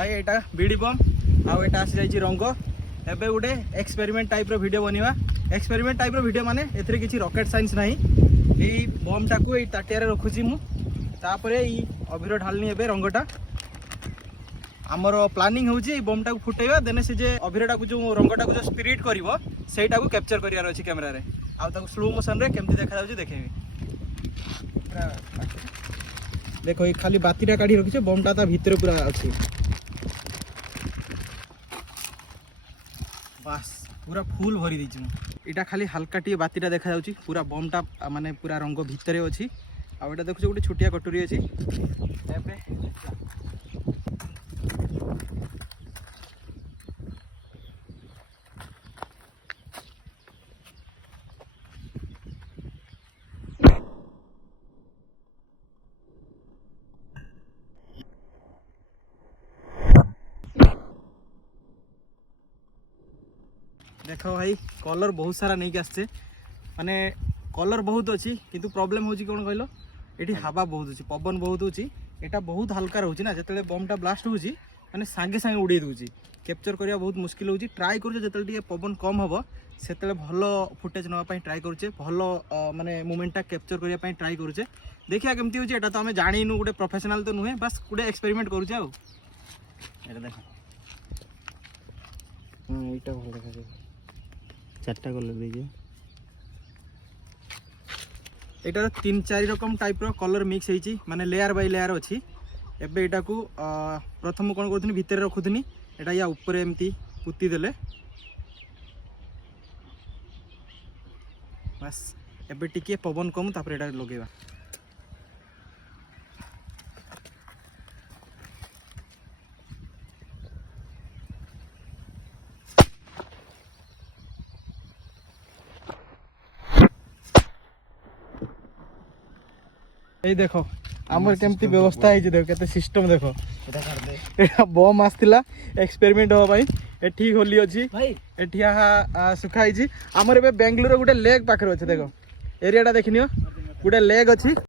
भाई एटा बीडी बम आउ एटा आसी जाई रंग एबे गोटे एक्सपेरिमेंट टाइप रो वीडियो बनिवा। एक्सपेरिमेंट टाइप रो वीडियो माने एथरे किछि रॉकेट साइंस नाही। एई बम टाकू एई ताटिया रे रखुची मु तापरे एई अभिर ढालनी एबे रंगटा आमर प्लानिंग होउची एई बम टाकू फुटेइबा देने से जे अभिरटा को जो रंगटा को जो स्पिरिट करिवो सेटा को कैप्चर करियार अछि कैमरा रे आ ताको स्लो मोशन रे केमती देखा जाउची देखेबी। देखो ये खाली बातीटा काढी रखिछे बमटा ता भीतर पूरा अछि बस पूरा फुल भरी दीची इटा खाली हल्का टी बातीटा देखा जाउची पूरा बमटा माने पूरा रंग भीतर अछि आ एटा देखु गोटे छोटिया कटोरी अछि एबे देखो भाई कलर बहुत सारा नहीं आसचे माने कलर बहुत अच्छी किंतु प्रॉब्लम होची कोन कहलो एठी हवा बहुत अछि पवन बहुत होची एटा बहुत हल्का रहउची ना जतले बमटा ब्लास्ट होची माने संगे संगे उड़े दूची कैप्चर करिया बहुत मुश्किल होची ट्राई करजे जतले टिके पवन कम हबो सेतले भलो फुटेज नवा पई ट्राई करचे भलो माने मोमेंटटा कैप्चर करिया पई ट्राई करचे देखिया केमती होची एटा तो हमें जानिनु गुटे प्रोफेशनल तो नुहे बस गुटे एक्सपेरिमेंट करूचे आ एटा देखो हां एटा भलो देखा जाय चारटा कलर दीजिए एटार 3-4 रकम टाइप रो कलर मिक्स होईची माने लेयर बाय लेयर अछि एबे एटा को प्रथम कोन करथुनी भीतर रखुथुनी एटा या ऊपर एमती पुती देले बस एबे टिके पवन कम तापर एटा लगेबा ए देखो आमर केमती व्यवस्था है देखो केते सिस्टम देखो एटा कर दे एटा बम आस्तिला एक्सपेरिमेंट हो भाई एठी होली अछि भाई एठिया सुखाई छी आमर बे बेंगलुरु गुटे लेक पाखर अछि देखो एरियाटा देखनियो गुटे लेक अछि।